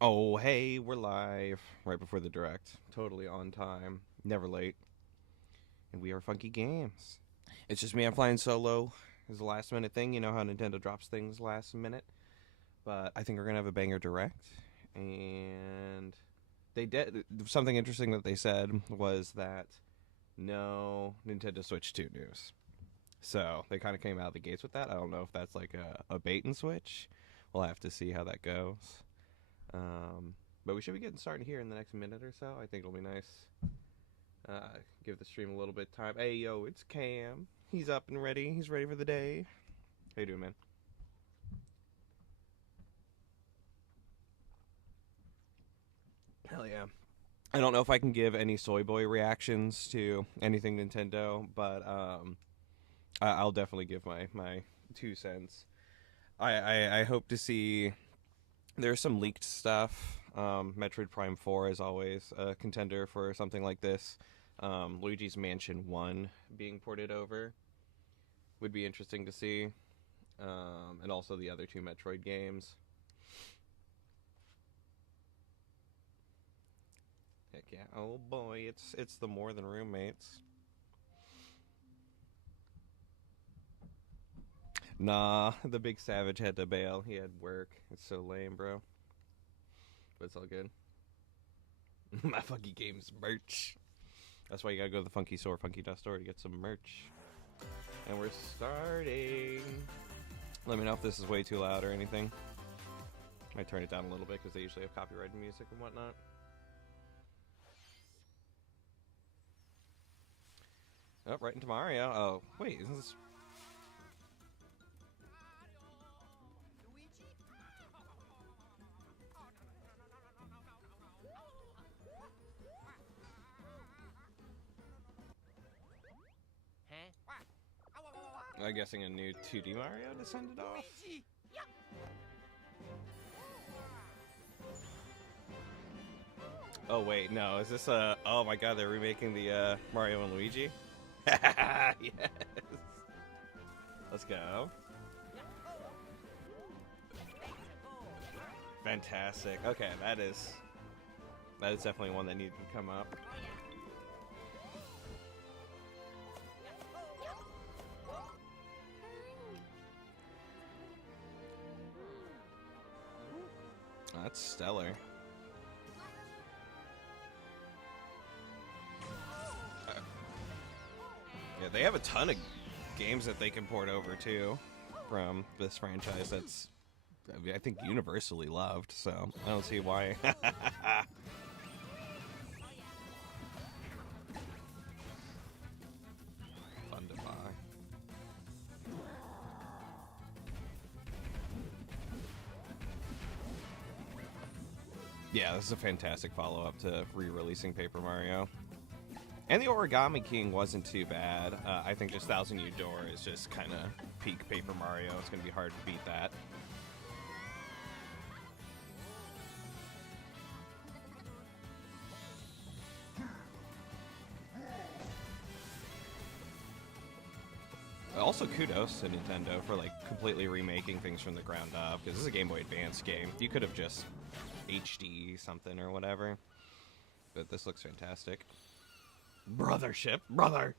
Oh, hey, we're live right before the direct. Totally on time, never late. And we are Funky Games. It's just me, I'm flying solo. It's a last minute thing. You know how Nintendo drops things last minute. But I think we're going to have a banger direct. And they did. Something interesting that they said was that no Nintendo Switch 2 news. So they kind of came out of the gates with that. I don't know if that's like a bait and switch. We'll have to see how that goes. But we should be getting started here in the next minute or so. I think it'll be nice. Give the stream a little bit of time. Hey, yo, it's Cam. He's up and ready. He's ready for the day. How you doing, man? Hell yeah. I don't know if I can give any soy boy reactions to anything Nintendo, but I'll definitely give my 2 cents. I hope to see. There's some leaked stuff. Metroid Prime 4 is always a contender for something like this. Luigi's Mansion 1 being ported over would be interesting to see. And also the other two Metroid games. Heck yeah. Oh boy, it's the More Than Roommates. Nah, the big savage had to bail. He had work. It's so lame, bro. But it's all good. My Funky Games merch. That's why you gotta go to the Funky Store, Funky Dust Store to get some merch. And we're starting. Let me know if this is way too loud or anything. Might turn it down a little bit because they usually have copyrighted music and whatnot. Oh, right into Mario. Oh, wait, isn't this... I'm guessing a new 2D Mario to send it off? Oh wait, no, is this a... Oh my god, they're remaking the Mario and Luigi? Yes! Let's go. Fantastic. Okay, that is definitely one that needed to come up. Oh, that's stellar. Yeah, they have a ton of games that they can port over too from this franchise that's, I think, universally loved, so I don't see why. Fun to buy. Yeah, this is a fantastic follow-up to re-releasing Paper Mario. And the Origami King wasn't too bad. I think just Thousand Year Door is just kind of peak Paper Mario. It's going to be hard to beat that. Also, kudos to Nintendo for like completely remaking things from the ground up, because this is a Game Boy Advance game. You could have just HD something or whatever, but this looks fantastic. Brothership, brother.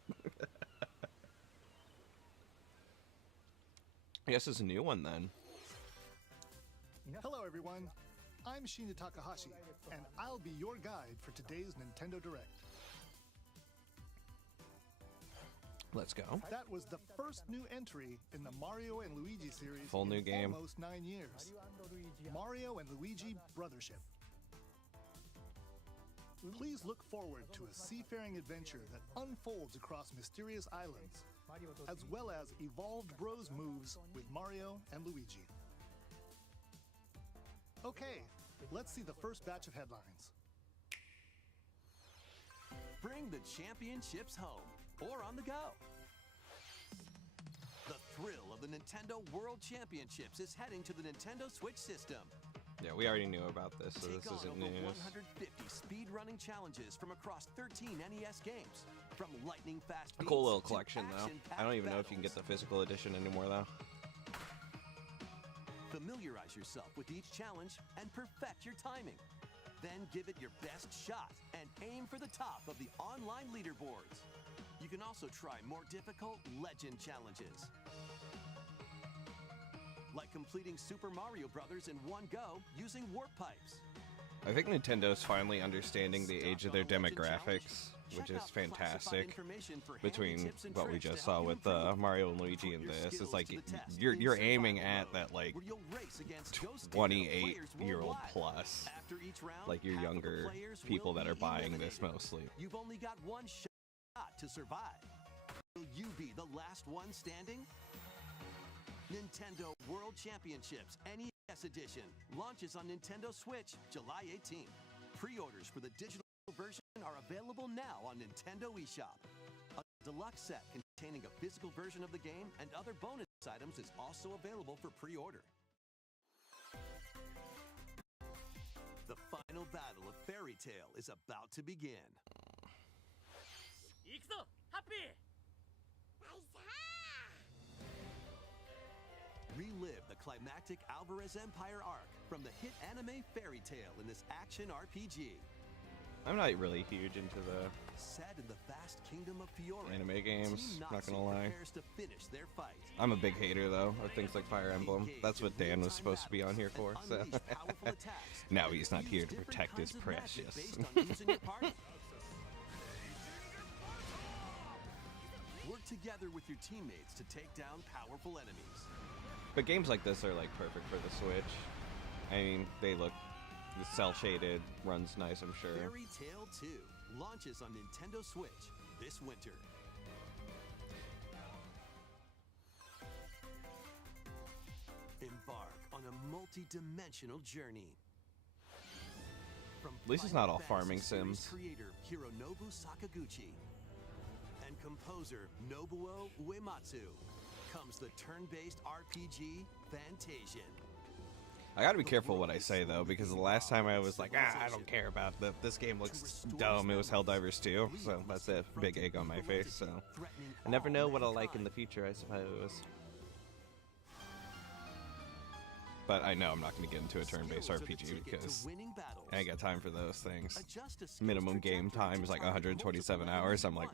I guess it's a new one then. Hello everyone, I'm Shinya Takahashi, and I'll be your guide for today's Nintendo Direct. Let's go. That was the first new entry in the Mario and Luigi series Full new game. Almost 9 years. Mario and Luigi Brothership. Please look forward to a seafaring adventure that unfolds across mysterious islands, as well as evolved Bros moves with Mario and Luigi. Okay, let's see the first batch of headlines. Bring the championships home or on the go. The thrill of the Nintendo World Championships is heading to the Nintendo Switch system. Yeah, we already knew about this, so Take this on isn't over news. 150 speed-running challenges from across 13 NES games. From lightning fast A cool beats little to collection, though. action-packed I don't even know if you can get battles. the physical edition anymore, though. The Familiarize yourself with each challenge and perfect your timing. Then give it your best shot and aim for the top of the online leaderboards. You can also try more difficult legend challenges, like completing Super Mario Bros. In one go using warp pipes. I think Nintendo's finally understanding the age of their demographics, which is fantastic. Between what we just saw with Mario and Luigi and this, it's like you're aiming at that like 28-year-old plus, like your younger people that are buying this mostly. You've only got one shot to survive. Will you be the last one standing? Nintendo World Championships NES Edition launches on Nintendo Switch July 18th. Pre-orders for the digital version are available now on Nintendo eShop. A deluxe set containing a physical version of the game and other bonus items is also available for pre-order. The final battle of Fairy Tail is about to begin. Relive the climactic Alvarez Empire arc from the hit anime Fairy Tail in this action RPG. I'm not really huge into the Set in the vast kingdom of Fiore, anime games, Team not gonna Natsu lie. prepares to finish their fight. I'm a big hater though of things like Fire Emblem. That's what Dan was supposed to be on here for. So now he's not here to protect his precious. Work together with your teammates to take down powerful enemies. But games like this are like perfect for the Switch. I mean, they look the cell shaded, runs nice, I'm sure. Fairy Tail 2 launches on Nintendo Switch this winter. Embark on a multi-dimensional journey. From At least it's not all Final farming Fantasy series sims. Creator Hironobu Sakaguchi and composer Nobuo Uematsu comes the turn-based RPG Fantasian. I gotta be careful what I say though, because the last time I was like, I don't care about that. This game looks dumb. It was Helldivers 2, so that's it. Big egg on my face. So I never know what I'll like in the future, I suppose. But I know I'm not going to get into a turn-based RPG because I ain't got time for those things. Minimum game time is like 127 hours. I'm like,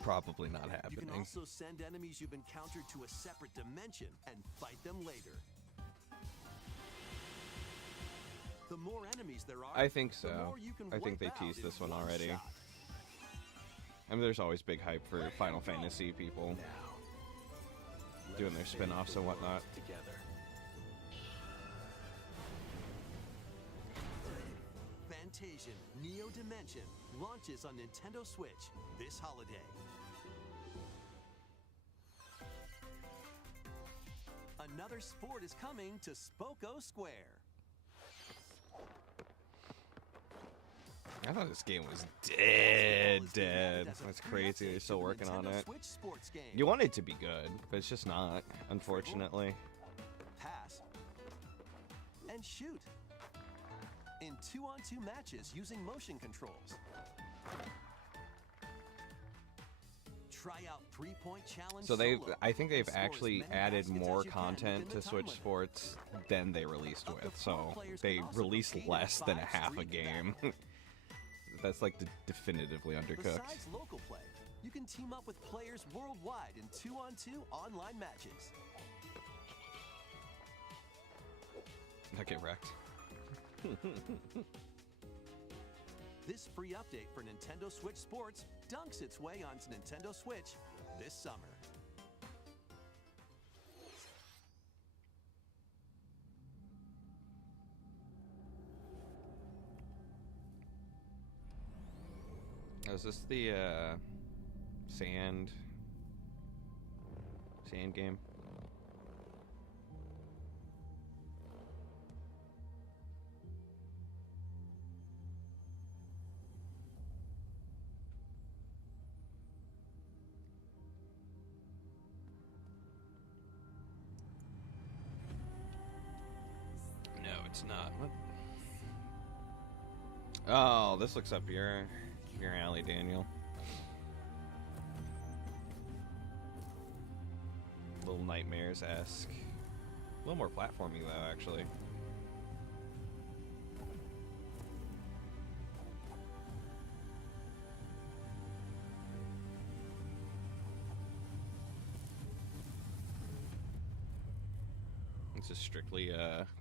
probably not You happening. can also send enemies you've encountered to a separate dimension and fight them later. The more enemies there are, I think the so. more you can I think they wipe out teased in this one one already. shot. I mean, there's always big hype for Final Fantasy people doing their spin-offs and whatnot. Together. Fantasian Neo Dimension launches on Nintendo Switch this holiday. Another sport is coming to Spoko Square. I thought this game was dead. That's crazy. They're still working on it. Switch sports game. You want it to be good, but it's just not, unfortunately. Pass and shoot in 2-on-2 matches using motion controls. Try out 3-point challenge. So solo I think they've and score as actually many added baskets more as you can content within to the Switch time limit. Sports than they released Up to with. 4 So players they can also released compete in less than 5 half a street game. battles. That's like definitively undercooked. Besides local play, you can team up with players worldwide in 2-on-2 online matches. Not get wrecked. This free update for Nintendo Switch Sports dunks its way onto Nintendo Switch this summer. Oh, is this the sand game? No, it's not. What? Oh, this looks up your alley, Daniel. Little Nightmares-esque. A little more platforming though, actually. This is strictly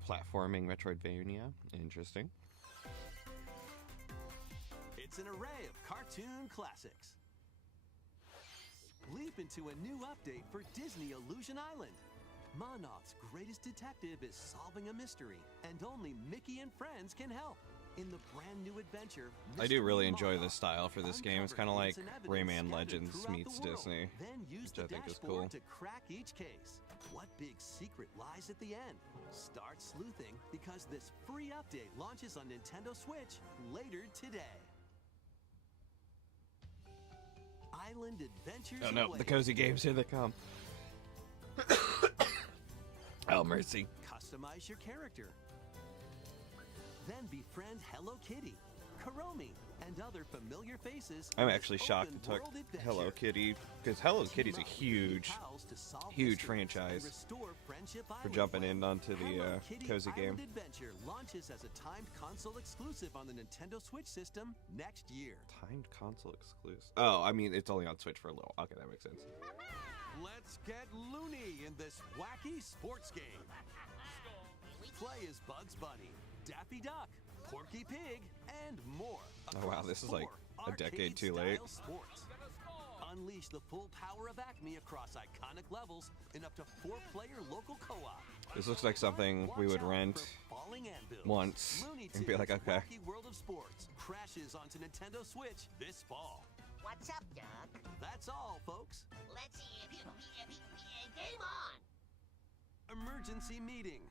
platforming Metroidvania. Interesting. It's an array of cartoon classics. Leap into a new update for Disney Illusion Island. Monarch's greatest detective is solving a mystery, and only Mickey and friends can help. In the brand new adventure, I do really Mystery enjoy Monarch the style for this game. It's kind of like Rayman Legends meets Disney, then use which I the think is cool. dashboard to crack each case. What big secret lies at the end? Start sleuthing because this free update launches on Nintendo Switch later today. Island Adventures Oh no, await. the cozy games, here they come. Oh, mercy. Customize your character. Then befriend Hello Kitty, Kuromi, and other familiar faces. I'm in actually this shocked it took open-world adventure. Hello Kitty, because Hello Team Kitty's a up with huge, pals to solve huge mysteries franchise and restore Friendship for Island. jumping in onto the Hello Kitty cozy game. Island Adventure launches as a timed console exclusive on the Nintendo Switch system next year. Timed console exclusive. Oh, I mean, it's only on Switch for a little. Okay, that makes sense. Let's get loony in this wacky sports game. Play as Bugs Bunny, Daffy Duck, Porky Pig, and more. Oh, wow, across this is like 4 a decade too late. arcade-style Sports. Unleash the full power of Acme across iconic levels in up to 4-player local co-op. This looks like something we would Watch out rent for falling anvils. once Looney and be like, Tunes okay. Wacky World of Sports crashes onto Nintendo Switch this fall. What's up, Doug? That's all, folks. Let's game on! Emergency meeting.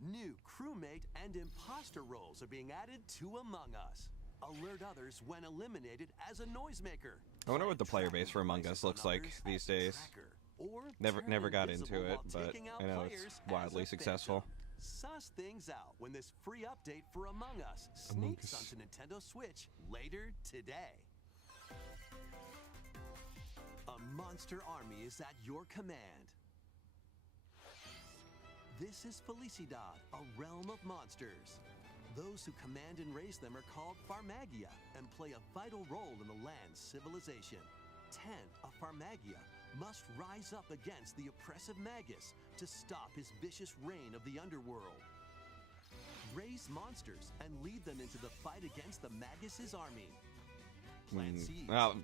New crewmate and imposter roles are being added to Among Us. Alert others when eliminated as a noisemaker. I wonder what the player Plant base for Among devices Us looks on like others these as a days. tracker, or Never turn got invisible into it, while but taking out I know players it's as wildly a successful. phantom. Suss things out when this free update for Among Us Among sneaks Us. onto Nintendo Switch later today. A monster army is at your command. This is Felicidad, a realm of monsters. Those who command and raise them are called Farmagia and play a vital role in the land's civilization. 10 of Farmagia must rise up against the oppressive Magus to stop his vicious reign of the underworld. Raise monsters and lead them into the fight against the Magus' army. Plant seeds. Oh,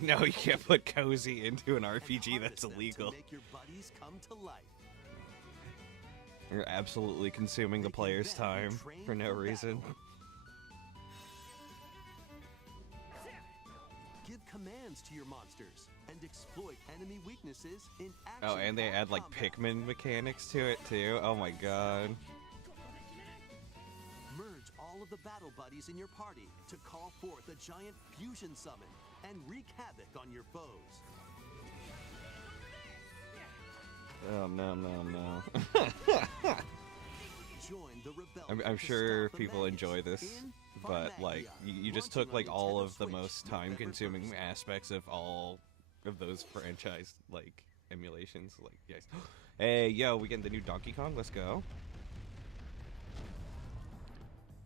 no, you can't put cozy into an and RPG. That's harness them to illegal. make your buddies come to life. You're absolutely consuming the They can player's then be time trained for no for reason. battle. Give commands to your monsters and exploit enemy weaknesses in action. Oh, and they add like Pikmin mechanics to it too. Oh my god. Merge all of the battle buddies in your party to call forth a giant fusion summon and wreak havoc on your foes. Oh no. Join the rebellion. I'm to sure stop the people Magus enjoy this, in but like Farmagia. you just Launching took like on all Nintendo of the Switch most November time-consuming 1st. aspects of all of those franchise like emulations. Like, yes. Hey, yo, we getting the new Donkey Kong? Let's go.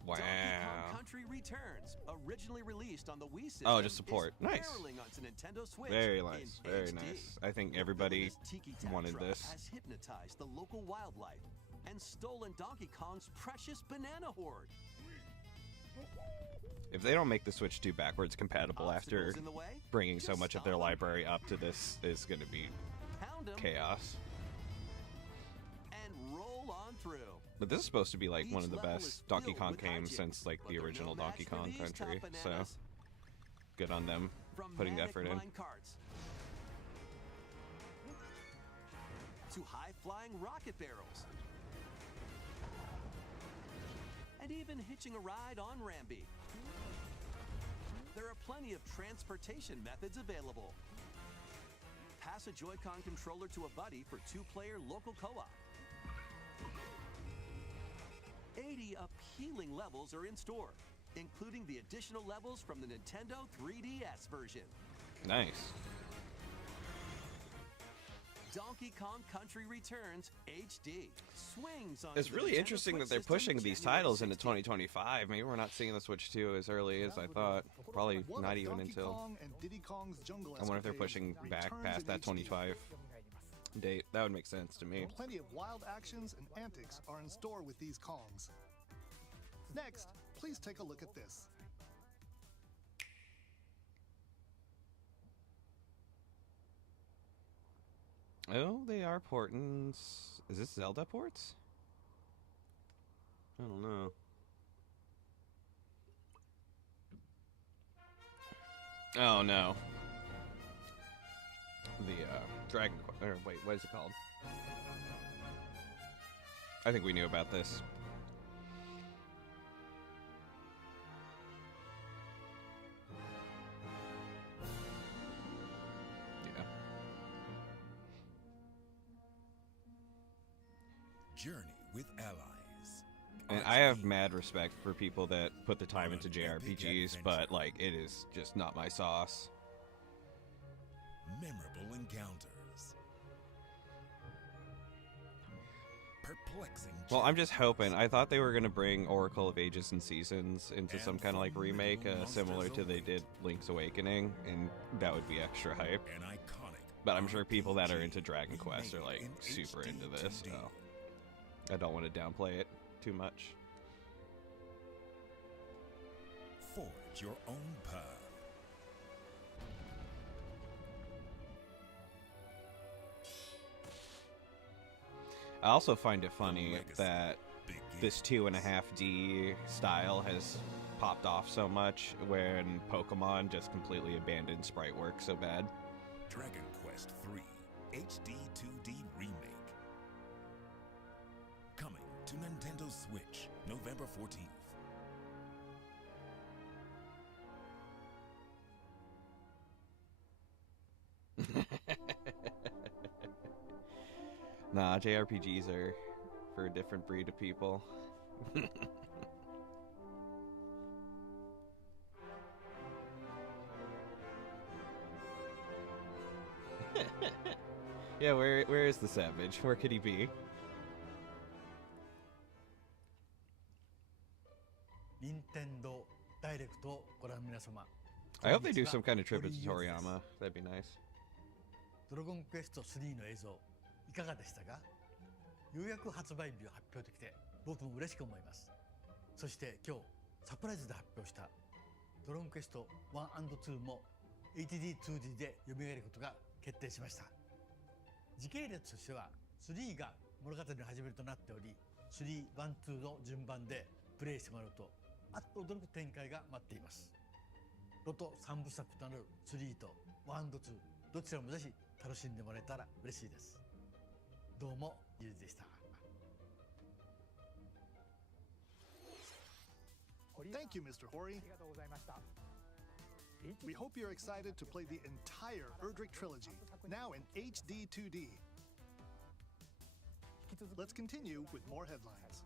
Wow. Donkey Kong Country Returns, originally released on the Wii system. Oh, just support. is Nice. barreling onto Nintendo Switch Very in nice. Very HD. nice. I think The everybody villainous Tiki-Tac wanted truck this. has hypnotized the local wildlife and stolen Donkey Kong's precious banana hoard. If they don't make the Switch 2 backwards compatible after Obstacles in the way? bringing so Just much of their stop 'em. library up to this, is going to be Pound 'em chaos. and roll on through. But this is supposed to be like one Each of the level is best Donkey filled Kong with games hijinks, since like but the they're no original match Donkey for Kong these tough Country. So bananas. good on them From putting the manic effort in. mine carts to high-flying rocket barrels, and even hitching a ride on Rambi. There are plenty of transportation methods available. Pass a Joy-Con controller to a buddy for 2-player local co-op. 80 appealing levels are in store, including the additional levels from the Nintendo 3DS version. Nice. Donkey Kong Country Returns HD. Swings on It's the really Nintendo interesting Switch that they're system pushing these January titles into 16th. 2025. Maybe we're not seeing the Switch 2 as early as I thought. Probably One not of even Donkey until. Kong and Diddy Kong's Jungle I wonder if they're Escapades pushing back returns past in that HD. 25 date. That would make sense to me. Plenty of wild actions and antics are in store with these Kongs. Next, please take a look at this. Oh, they are porting. Is this Zelda ports? I don't know. Oh no. The Dragon Quest. Or wait, what is it called? I think we knew about this. Yeah. Journey with allies. And I have mad respect for people that put the time into JRPGs, but like it is just not my sauce. Memorable encounters. Perplexing. Well, I'm just hoping. I thought they were going to bring Oracle of Ages and Seasons into some kind of like remake, similar to they did Link's Awakening, and that would be extra hype. An iconic. But I'm sure people that are into Dragon Quest are like super into this, so I don't want to downplay it too much. Forge your own path. I also find it funny that this 2.5D style has popped off so much when Pokemon just completely abandoned sprite work so bad. Dragon Quest III HD 2D Remake. Coming to Nintendo Switch, November 14th. Nah, JRPGs are for a different breed of people. Yeah, where is the savage? Where could he be? Nintendo Direct をご覧の皆様、 I hope they do some kind of tribute to Toriyama. That'd be nice. ドラゴンクエスト3の映像いかがでしたか？ようやく発売日を発表できて僕も嬉しく思います。そして今日サプライズで発表したドラゴンクエスト 1&2 も HD2D で蘇ることが決定しました。時系列としては3が物語の始めとなっており、3、1、2の順番でプレイしてもらうとあっと驚く展開が待っています。ロト3部作となる3と 1&2 どちらもぜひ楽しんでもらえたら嬉しいです。どうもゆうじでした。Thank you, Mr. Hori. We hope you're excited to play the entire Erdrick trilogy, now in HD 2D. Let's continue with more headlines.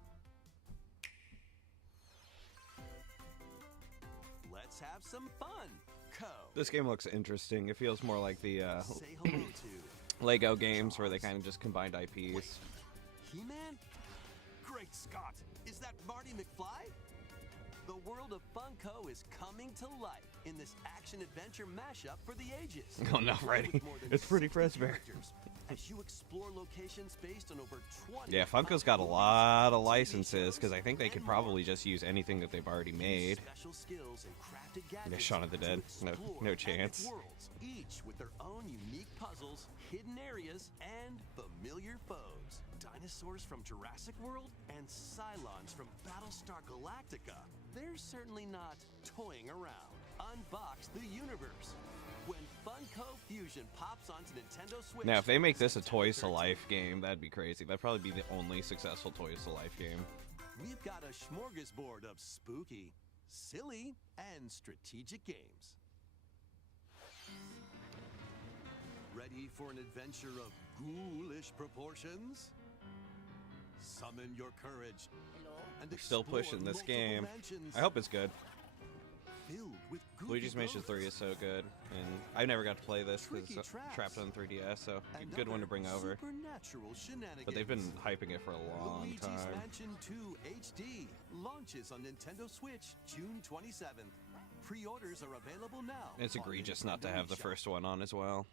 Let's have some fun. Co. This game looks interesting. It feels more like the Say hello to Lego games where they kind of just combined IPs. He-Man? Great Scott! Is that Marty McFly? The world of Funko is coming to life in this action-adventure mashup for the ages. Oh no, Freddy. With more than It's Freddy 60 Fazbear. characters, as you explore locations based on over 20 Yeah, Funko's got a lot of licenses because I think they could probably just use anything that they've already made. Special skills and crafted Yeah, gadgets Shaun of the to Dead. No explore chance. epic worlds, each with their own unique puzzles, hidden areas, and familiar foes. Dinosaurs from Jurassic World and Cylons from Battlestar Galactica. They're certainly not toying around. Unbox the universe. When Funko Fusion pops onto Nintendo Switch. Now, if they make this a Toys to September 13th, Life game, that'd be crazy. That'd probably be the only successful Toys to Life game. We've got a smorgasbord of spooky, silly, and strategic games. Ready for an adventure of ghoulish proportions? Summon your courage and We're still explore pushing this multiple game. dimensions. I hope it's good. filled with goofy Luigi's Mansion ghosts. 3 is so good, and I never got to play this because Tricky it's traps. trapped on 3DS, so And good one to other bring over. supernatural shenanigans. But they've been hyping it for a long Luigi's time. Mansion 2 HD launches on Nintendo Switch June 27th. Pre-orders are available now. It's on egregious not to Nintendo have the eShop. first one on as well.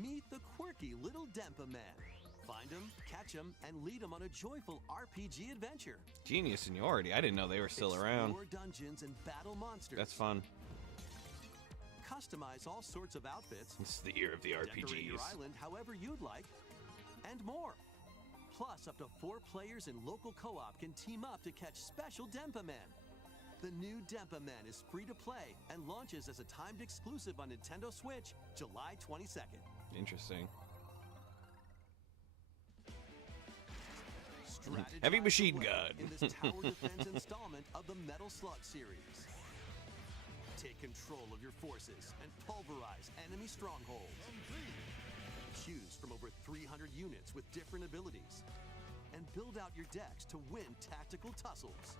Meet the quirky little Dempa Man. Find him, catch him, and lead him on a joyful RPG adventure. Genius Seniority, I didn't know they were still around. Explore dungeons and battle monsters. That's fun. Customize all sorts of outfits. It's the year of the Decorate your RPGs. island however you'd like, and more. Plus, up to 4 players in local co-op can team up to catch special Dempa Man. The new Dempa Man is free to play and launches as a timed exclusive on Nintendo Switch July 22nd. Interesting. Strategize Heavy machine away gun. in this tower defense installment of the Metal Slug series. Take control of your forces and pulverize enemy strongholds. Choose from over 300 units with different abilities and build out your decks to win tactical tussles.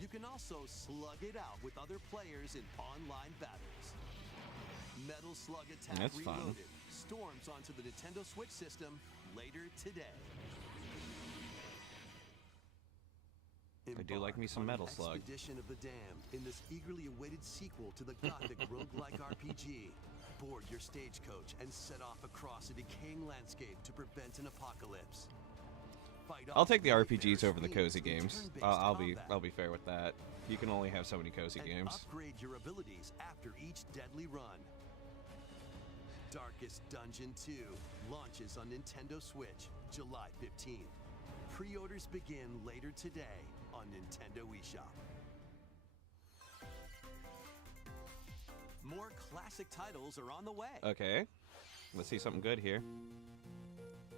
You can also slug it out with other players in online battles. Metal Slug Attack That's fun. Reloaded storms onto the Nintendo Switch system later today. I do like me some Embark Metal on an Slug. Expedition of the Damned in this eagerly awaited sequel to the gothic roguelike RPG. Board your stagecoach and set off across a decaying landscape to prevent an apocalypse. Fight I'll off take the nightmare RPGs over the schemes cozy in games. turn-based I'll combat. be fair with that. You can only have so many cozy And games. upgrade your abilities after each deadly run. Darkest Dungeon 2 launches on Nintendo Switch July 15th. Pre-orders begin later today on Nintendo eShop. More classic titles are on the way. Okay, let's see something good here.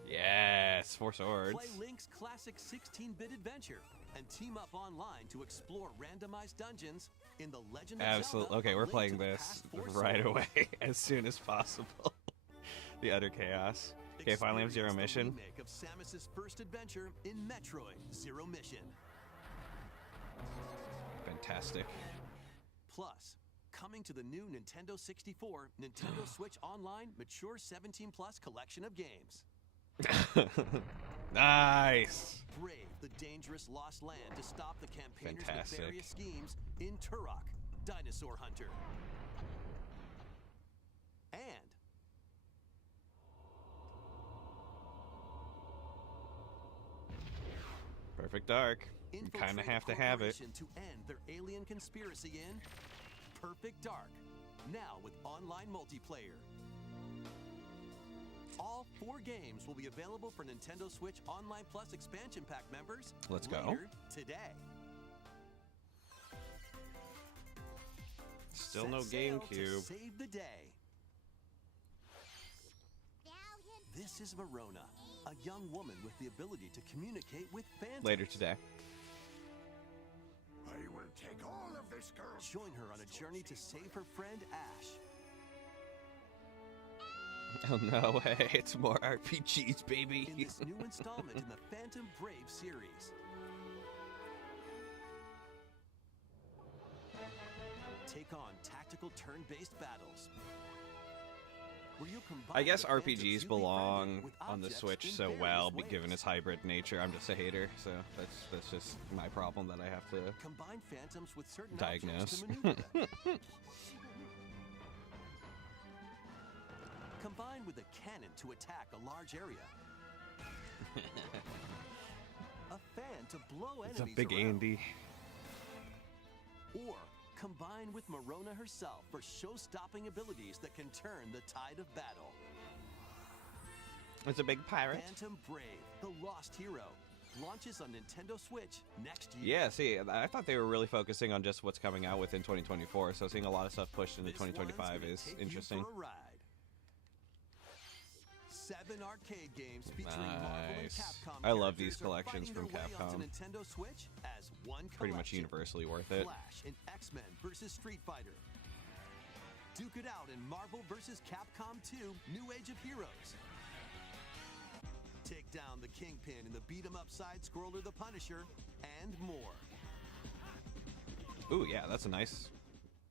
Yes, 4 Swords. Play Link's classic 16-bit adventure and team up online to explore randomized dungeons in the Legend of Absolutely. Zelda: Okay, A we're Link playing to the this Past 4 right Swords. away as soon as possible. The utter chaos. Okay, finally have Zero Experience the Mission. remake of Samus's first adventure in Metroid Zero Mission. Fantastic. Plus, coming to the new Nintendo 64, Nintendo Switch Online Mature 17 Plus collection of games. Nice. Brave the dangerous lost land to stop the campaigners' Fantastic. nefarious schemes in Turok, Dinosaur Hunter. And Perfect Dark. You kind of infiltrate a have to have it. corporation to end their alien conspiracy in Perfect Dark, now with online multiplayer. All 4 games will be available for Nintendo Switch Online Plus expansion pack members Let's go. later today. Still Set no sail to GameCube. save the day. This is Verona, a young woman with the ability to communicate with phantoms. Later today. I will take all of this girl's Join her on a journey to save her friend Ash. Oh no way, it's more RPGs, baby. In this new installment in the Phantom Brave series. Take on tactical turn-based battles. Where you'll combine I guess the phantoms RPGs you belong befriended with on the objects Switch in so various well, ways. given its hybrid nature. I'm just a hater, so that's just my problem that I have to Combine phantoms with certain diagnose. objects to maneuver them. Combine with a cannon to attack a large area. A fan to blow It's a enemies big around. Andy. Or combine with Marona herself for show-stopping abilities that can turn the tide of battle. It's a big pirate. Phantom Brave, the Lost Hero, launches on Nintendo Switch next year. Yeah, see, I thought they were really focusing on just what's coming out within 2024, so seeing a lot of stuff pushed into This one's 2025 gonna is take interesting. You for a ride. 7 arcade games featuring Marvel and Nice. Capcom I love these characters are collections fighting from their way onto Capcom. Nintendo Switch as one Pretty much collection. universally worth it. Flash in X-Men vs. Street Fighter. Duke it out in Marvel vs. Capcom 2 New Age of Heroes. Take down the Kingpin in the beat-em-up side-scroller The Punisher, and more. Ooh, yeah, that's a nice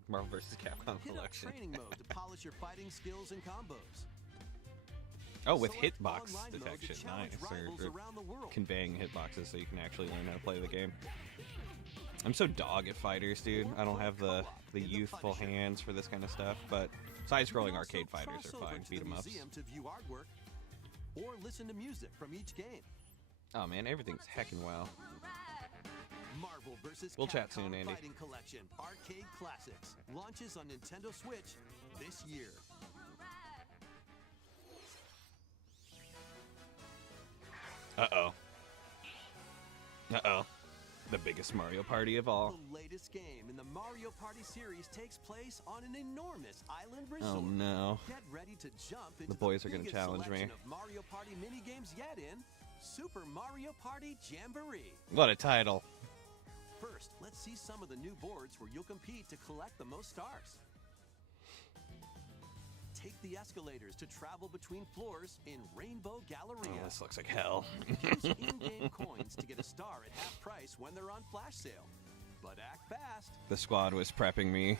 Marvel vs. Capcom Hit up collection. training mode to polish your fighting skills and combos. Oh, with Select hitbox online mode to detection. challenge Nice. rivals Or around the world. conveying hitboxes so you can actually learn how to play the game. I'm so dog at fighters, dude. I don't have the youthful hands for this kind of stuff, but side-scrolling You can arcade also fighters cross are over fine. to Beat the 'em ups. museum to view artwork or listen to music from each game. Oh man, everything's heckin' well. Marvel vs. We'll Capcom chat soon, Andy. Fighting Collection Arcade Classics launches on Nintendo Switch this year. Uh-oh. Uh-oh. The biggest Mario Party of all. The latest game in the Mario Party series takes place on an enormous island resort. Oh no. Get ready to jump into The boys are gonna biggest challenge me. selection of Mario Party minigames yet in Super Mario Party Jamboree. What a title. First, let's see some of the new boards where you'll compete to collect the most stars. Take the escalators to travel between floors in Rainbow Galleria. Oh, this looks like hell. Use in-game coins to get a star at half price when they're on flash sale. But act fast. The squad was prepping me.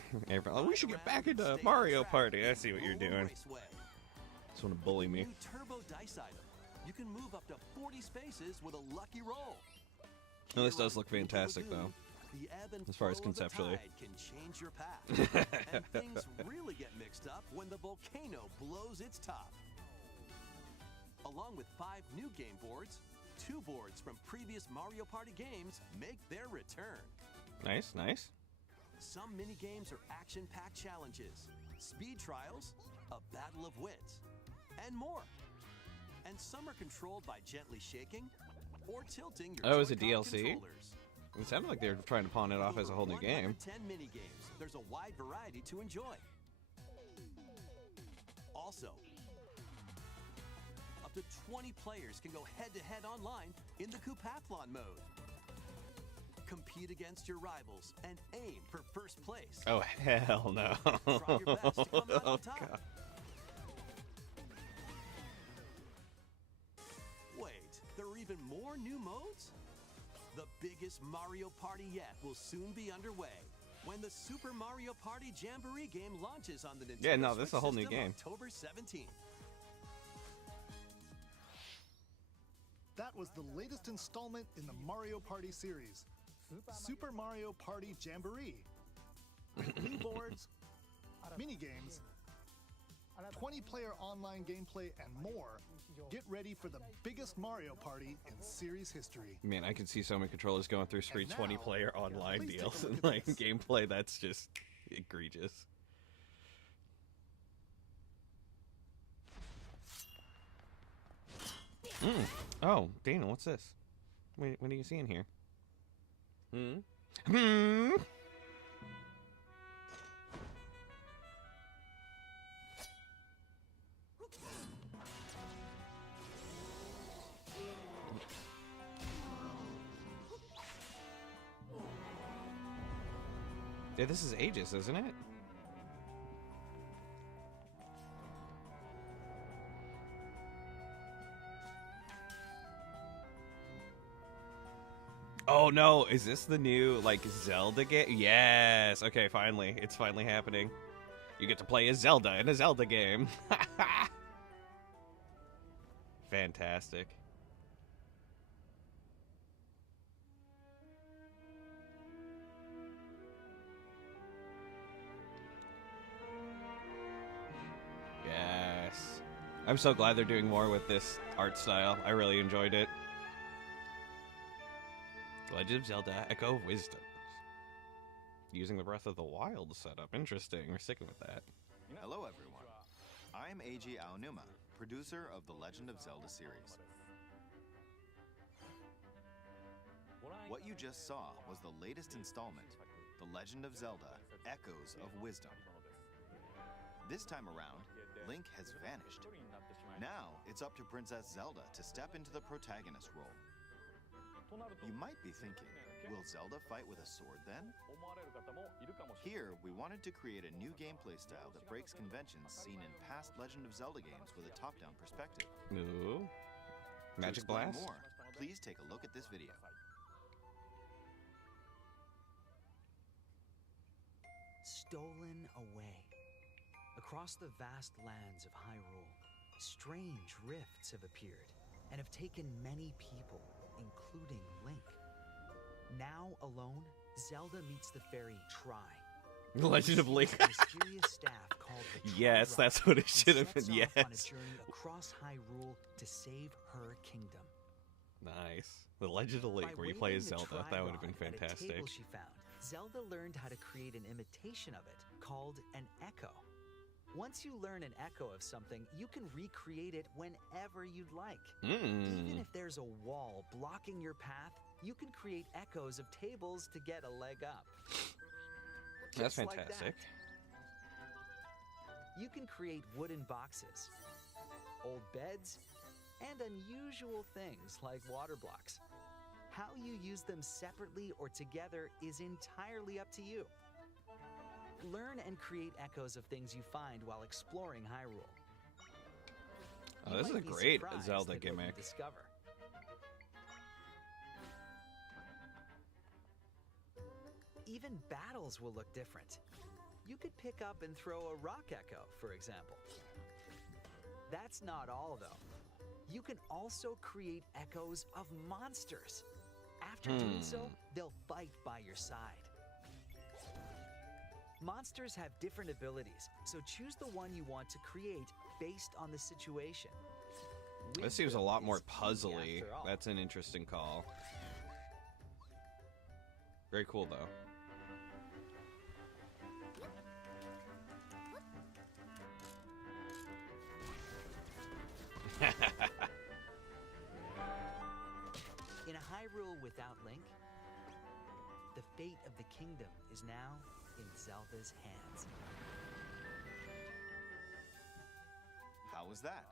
Oh, we should get back into Stay on Mario track Party. I and see what you're Global doing. Raceway. Just want to bully me. New turbo dice item. You can move up to 40 spaces with a lucky roll. No, this Here does on look fantastic, Lagoon, though. The ebb and As far as flow of the conceptually. tide can change your path. And things really get mixed up when the volcano blows its top. Along with 5 new game boards, 2 boards from previous Mario Party games make their return. Nice, nice. Some mini-games are action-packed challenges, speed trials, a battle of wits, and more. And some are controlled by gently shaking or tilting your Oh, it's a Joy-Con DLC? controllers. It sounded like they were trying to pawn it off as a whole new game. 10 mini-games. There's a wide variety to enjoy. Also, up to 20 players can go head-to-head online in the Coupathlon mode. Compete against your rivals and aim for first place. Oh, hell no. Try your best to come out Oh, on top. God. Wait, there are even more new modes? The biggest Mario Party yet will soon be underway when the Super Mario Party Jamboree game launches on the Nintendo Yeah, no, this is Switch a whole new system game. October 17th. That was the latest installment in the Mario Party series, Super Mario Party Jamboree. With new boards, mini-games, 20-player online gameplay, and more. Get ready for the biggest Mario Party in series history. Man, I could see so many controllers going through free And now, 20-player online please take a deals look and at like this. gameplay that's just egregious. Oh, Dana, what's this? Wait, what are you seeing here? Hmm? Yeah, this is Aegis, isn't it? Oh no, is this the new, like, Zelda game? Yes! Okay, finally. It's finally happening. You get to play as Zelda in a Zelda game. Fantastic. Yes. I'm so glad they're doing more with this art style. I really enjoyed it. Legend of Zelda, Echo of Wisdom. Using the Breath of the Wild setup. Interesting. We're sticking with that. Hello everyone. I'm Eiji Aonuma, producer of the Legend of Zelda series. What you just saw was the latest installment, The Legend of Zelda, Echoes of Wisdom. This time around, Link has vanished. Now, it's up to Princess Zelda to step into the protagonist role. You might be thinking, will Zelda fight with a sword then? Here, we wanted to create a new gameplay style that breaks conventions seen in past Legend of Zelda games with a top-down perspective. Ooh. To Magic explain Blast? more, please take a look at this video. stolen away. Across the vast lands of Hyrule, strange rifts have appeared and have taken many people, including Link. Now alone, Zelda meets the fairy Tri. The Legend of Link. A mysterious staff called the Yes, Tri that's what it and should have sets been. off on a Yes. journey across Hyrule to save her kingdom. Nice. The Legend of Link, By where you play as waving the Zelda. Tri That would have been rod at a fantastic. table she found, Zelda learned how to create an imitation of it called an echo. Once you learn an echo of something, you can recreate it whenever you'd like. Even if there's a wall blocking your path, you can create echoes of tables to get a leg up. That's Just like fantastic. that. You can create wooden boxes, old beds, and unusual things like water blocks. How you use them separately or together is entirely up to you. Learn and create echoes of things you find while exploring Hyrule. Oh, You this is might a be great surprised Zelda at what you gimmick. discover. Even battles will look different. You could pick up and throw a rock echo, for example. That's not all, though. You can also create echoes of monsters. After doing so, they'll fight by your side. Monsters have different abilities, so choose the one you want to create based on the situation. This seems a lot more Wisdom is key, puzzly. after all. That's an interesting call. Very cool, though. In a Hyrule without Link, the fate of the kingdom is now in Zelda's hands. How was that?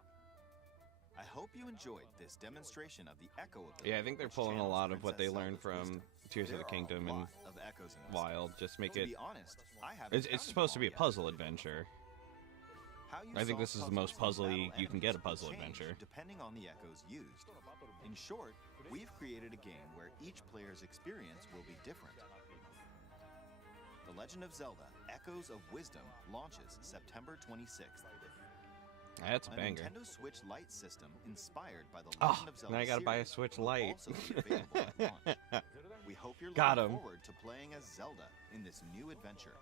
I hope you enjoyed this demonstration of the echo ability. Yeah, I think they're which pulling a channels lot of what they Princess learned Zelda's from wisdom. Tears of There the are a Kingdom and lot of echoes in this. Wild. Just make To it. be honest, I haven't It's counted supposed to them be a all yet. puzzle adventure. How you I think solve this is the most puzzles and puzzly battle you can get a enemies will puzzle change adventure. Depending on the echoes used. In short, we've created a game where each player's experience will be different. The Legend of Zelda: Echoes of Wisdom launches September 26th. That's a A banger. Nintendo Switch Lite system inspired by the Oh, Legend of Zelda now I gotta buy a series Switch will Lite. also be available at launch. We hope you're Got looking 'em. forward to playing as Zelda in this new adventure.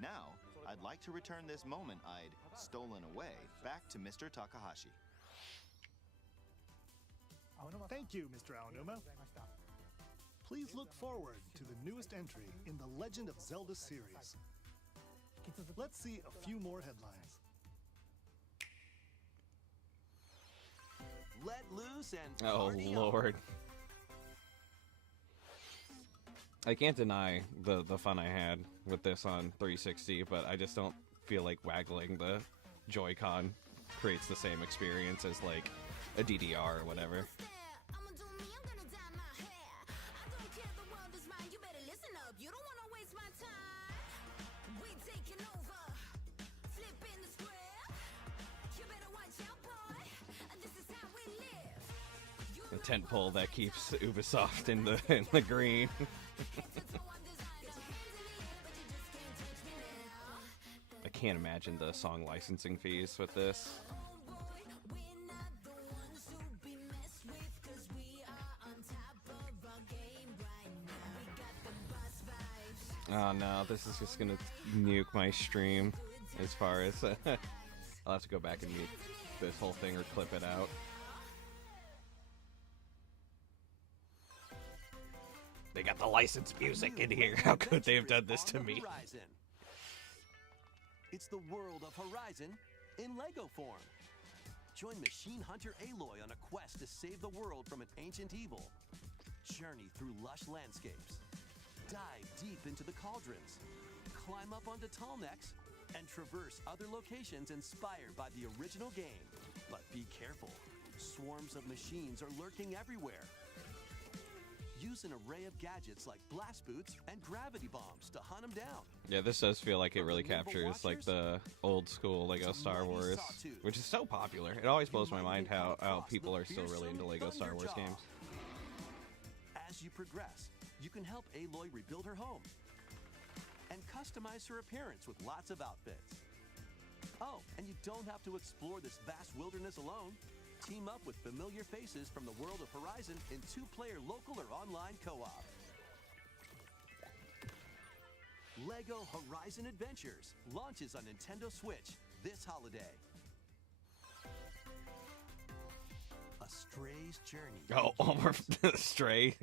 Now, I'd like to return this moment I'd stolen away back to Mr. Takahashi. Thank you, Mr. Aonuma. Please look forward to the newest entry in the Legend of Zelda series. Let's see a few more headlines. Let loose and Oh, party on. Lord. I can't deny the fun I had with this on 360, but I just don't feel like waggling the Joy-Con creates the same experience as, like, a DDR or whatever. The tentpole that keeps Ubisoft in the green. I can't imagine the song licensing fees with this. Oh no, this is just gonna nuke my stream as far as I'll have to go back and mute this whole thing or clip it out. They got the licensed music in here. How could they have done this to me? Horizon. It's the world of Horizon in Lego form. Join Machine Hunter Aloy on a quest to save the world from an ancient evil. Journey through lush landscapes. Dive deep into the cauldrons. Climb up onto tall necks and traverse other locations inspired by the original game. But be careful. Swarms of machines are lurking everywhere. Use an array of gadgets like blast boots and gravity bombs to hunt them down. Yeah, this does feel like it For really the nimble captures like watchers, the old school Lego it's a Star mighty Wars, sawtooth. which is so popular. It always blows my You might mind even how come across people the are still really into fearsome Lego Star Wars Thunderjaw. games. As you progress, you can help Aloy rebuild her home and customize her appearance with lots of outfits. Oh, and you don't have to explore this vast wilderness alone. Team up with familiar faces from the world of Horizon in 2-player local or online co-op. LEGO Horizon Adventures launches on Nintendo Switch this holiday. A Stray's Journey. Oh, Stray.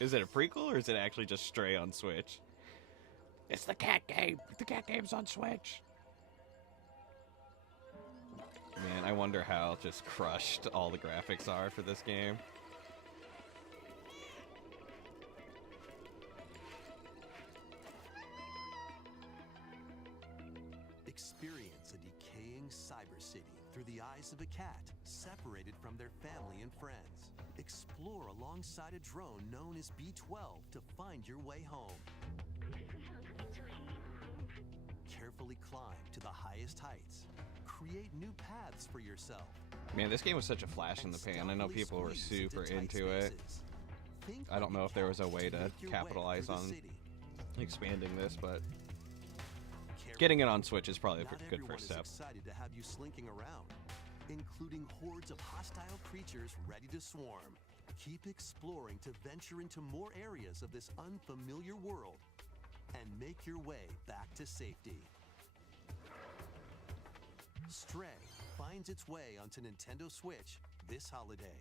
Is it a prequel or is it actually just Stray on Switch? It's the cat game. The cat game's on Switch. Man, I wonder how just crushed all the graphics are for this game. Experience a decaying cyber city through the eyes of a cat separated from their family and friends. Explore alongside a drone known as B-12 to find your way home. Carefully climb to the highest heights. Create new paths for yourself. Man, this game was such a flash in the pan. I know people were super into it. I don't know if there was a way to capitalize on expanding this, but getting it on Switch is probably a good first step. Excited to have you slinking around, including hordes of hostile creatures ready to swarm. Keep exploring to venture into more areas of this unfamiliar world and make your way back to safety. Stray finds its way onto Nintendo Switch this holiday.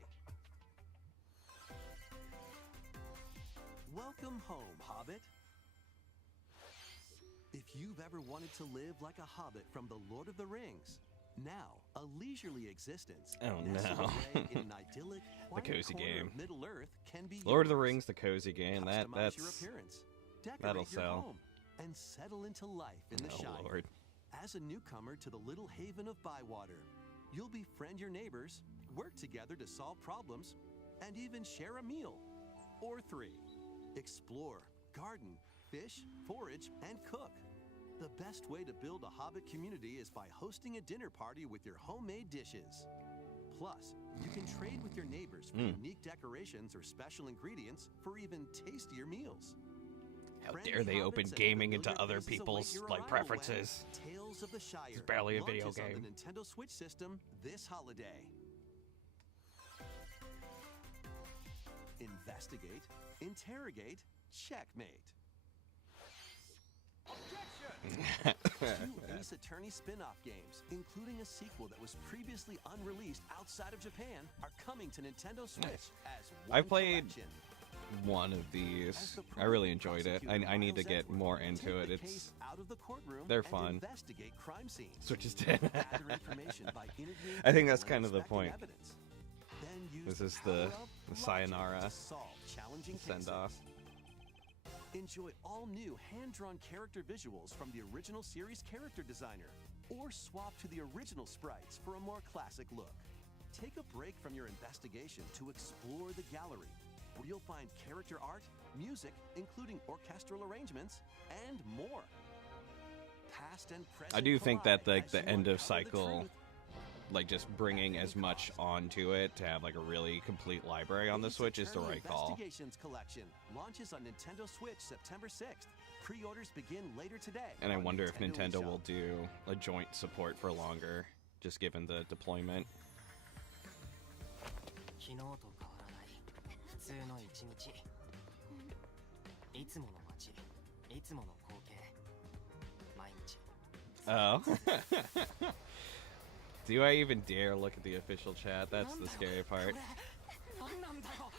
Welcome home, Hobbit. If you've ever wanted to live like a hobbit from The Lord of the Rings, now a leisurely existence nestled away in an idyllic, the cozy corner game. of Middle Earth can be Lord of the yours. Rings, the cozy game. Customize your appearance, decorate that'll your sell. home, and settle into life in the Oh, Shire. Lord. As a newcomer to the little haven of Bywater, you'll befriend your neighbors, work together to solve problems, and even share a meal. Or 3. Explore, garden, fish, forage, and cook. The best way to build a Hobbit community is by hosting a dinner party with your homemade dishes. Plus, you can trade with your neighbors for unique decorations or special ingredients for even tastier meals. How Friendly dare they hobbits open and gaming into familiar other faces await people's your like arrival preferences? when Tales of the Shire It's barely a video launches on game. the Nintendo Switch system this holiday. Investigate, interrogate, checkmate. Two Ace Attorney spin-off games, including a sequel that was previously unreleased outside of Japan, are coming to Nintendo Switch as one I played collection. one of these. I really enjoyed it. I need to get more into it. It's they're fun. Investigate crime scenes. Switch is dead. Gather information by interviewing I think that's people kind and of the inspecting point. evidence. Then use This the is the power of sayonara logic to solve challenging send off. cases. Enjoy all new hand-drawn character visuals from the original series character designer, or swap to the original sprites for a more classic look. Take a break from your investigation to explore the gallery, where you'll find character art, music, including orchestral arrangements, and more. Past and present I do think that collide like as the you end of uncover the cycle, truth. like just bringing as much onto it to have like a really complete library on the Ace Switch is the Attorney right call. Investigations Collection launches on Nintendo Switch September 6th. Pre-orders begin later today. And I on wonder if Nintendo eShop. will do a joint support for longer, just given the deployment. 昨日と変わらない普通の一日いつもの街いつもの光景毎日 Oh. Do I even dare look at the official chat? That's the scary part. 何なんだよ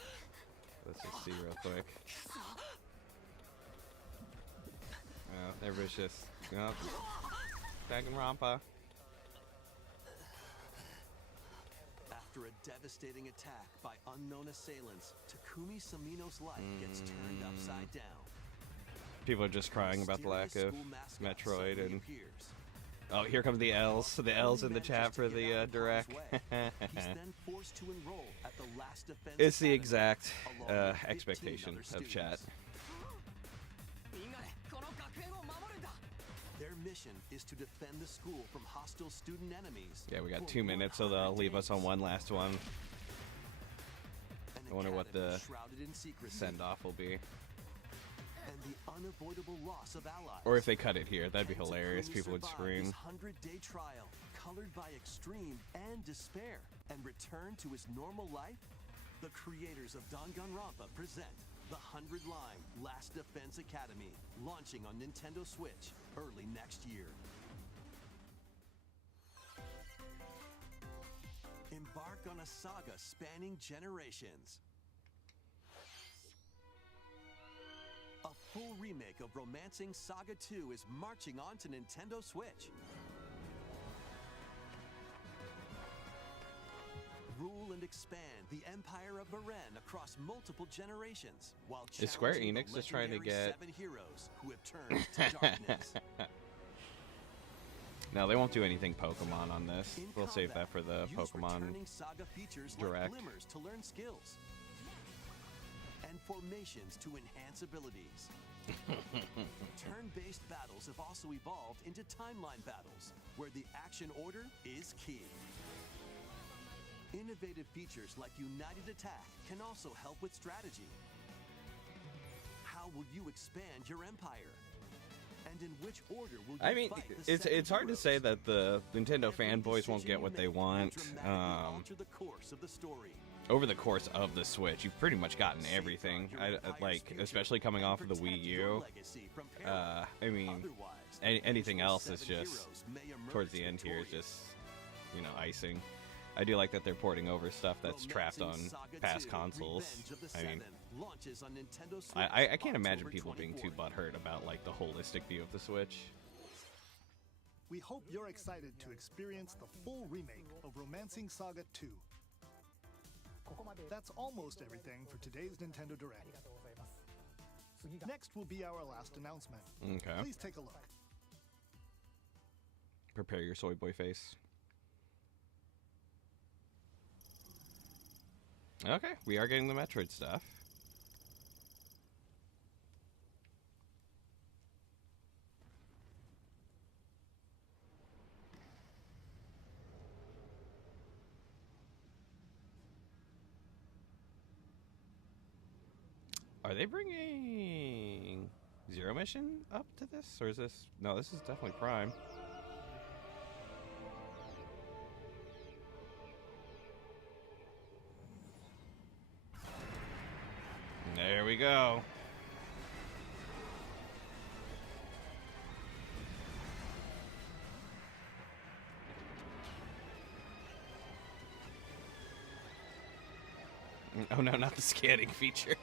Let's just see real quick. Everybody's just, Danganronpa. After a devastating attack by unknown assailants, Takumi Samino's life gets turned upside down. People are just crying about the lack of Mysterious school mascot Metroid suddenly and... appears. Oh, here come the L's. The L's in the chat for the direct. He's then forced to enroll at the Last Defense It's the Academy, exact along with 15 expectation other of chat. students. みんなでこの学園を守るんだ Their mission is to defend the school from hostile student enemies. Yeah, we got for 2 minutes, so they'll 100 leave us on days. one last one. An I wonder what academy the shrouded in secrecy. send-off will be. And and the unavoidable loss of allies. Or if they cut it here, that'd be Can hilarious. Takumi People would survive scream. His 100-day trial, colored by extreme and despair, and return to his normal life? The creators of Danganronpa present the 100-line Last Defense Academy, launching on Nintendo Switch early next year. Embark on a saga spanning generations. A full remake of Romancing Saga 2 is marching on to Nintendo Switch. Rule and expand the Empire of Beren across multiple generations, while Is Square challenging the Enix just trying to legendary get... 7 heroes who have turned to darkness. No, they won't do anything Pokemon on this. In We'll save combat, that for the use Pokemon returning saga features Direct. like glimmers to learn skills, and formations to enhance abilities. Turn-based battles have also evolved into timeline battles, where the action order is key. Innovative features like United Attack can also help with strategy. How will you expand your empire? And in which order will you I mean, fight the it's seven hard to say heroes? that the Nintendo Every fanboys won't decision get you what they make will want. dramatically alter the course of the story. Over the course of the Switch, you've pretty much gotten Safeguard everything. your I empire's like, future especially coming and off of the protect Wii your U. legacy from peril. I mean, Otherwise, the anything vengeful else is seven just heroes may emerge towards the end here, victorious. just icing. I do like that they're porting over stuff that's trapped on Romancing Saga past 2, consoles. Revenge of the I mean, Seven launches on Nintendo Switch I can't imagine October people being too 24th. butthurt about like the holistic view of the Switch. We hope you're excited to experience the full remake of Romancing Saga 2. That's almost everything for today's Nintendo Direct. Next will be our last announcement. Okay. Please take a look. Prepare your soy boy face. Okay, we are getting the Metroid stuff. Are they bringing Zero Mission up to this? Or is this... No, this is definitely Prime. There we go. Oh no, not the scanning feature.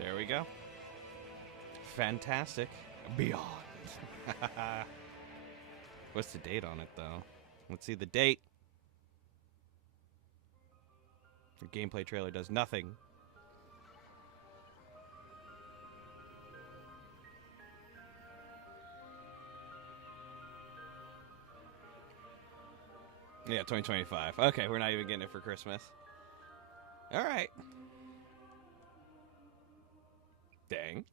There we go. Fantastic. Beyond. What's the date on it, though? Let's see the date. The gameplay trailer does nothing. Yeah, 2025. Okay, we're not even getting it for Christmas. All right. Dang.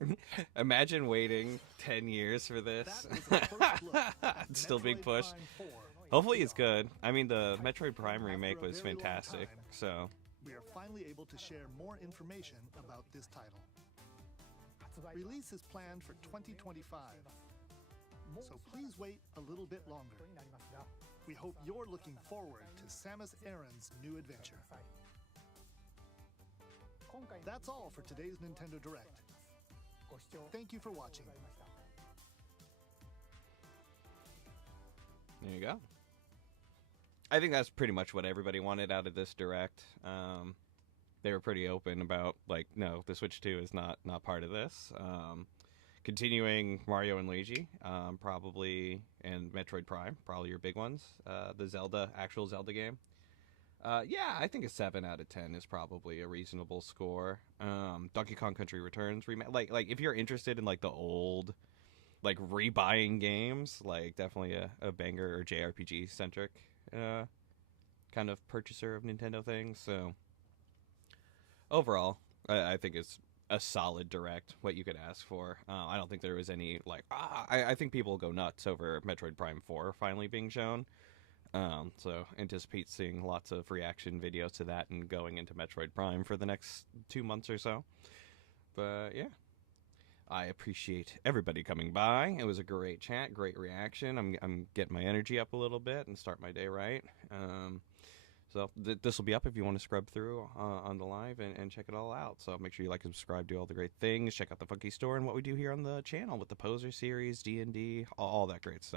Imagine waiting 10 years for this. That was a first look at It's still being Metroid pushed. Prime 4. Hopefully it's good. I mean, the Metroid Prime remake After a was very long fantastic, time, so... We are finally able to share more information about this title. Release is planned for 2025, so please wait a little bit longer. We hope you're looking forward to Samus Aran's new adventure. That's all for today's Nintendo Direct. Thank you for watching. There you go. I think that's pretty much what everybody wanted out of this Direct. They were pretty open about, like, no, the Switch 2 is not part of this. Continuing Mario and Luigi, probably, and Metroid Prime, probably your big ones. The actual Zelda game. Yeah, I think a 7 out of 10 is probably a reasonable score. Donkey Kong Country Returns like if you're interested in like the old, like rebuying games, like definitely a banger or JRPG centric kind of purchaser of Nintendo things. So overall, I think it's a solid direct, what you could ask for. I don't think there was any like I think people will go nuts over Metroid Prime 4 finally being shown. So anticipate seeing lots of reaction videos to that and going into Metroid Prime for the next 2 months or so. But yeah, I appreciate everybody coming by. It was a great chat, great reaction. I'm getting my energy up a little bit and start my day right. So this will be up if you want to scrub through on the live and check it all out. So make sure you like and subscribe, do all the great things. Check out the Funky Store and what we do here on the channel with the Poser series, D&D, all that great stuff.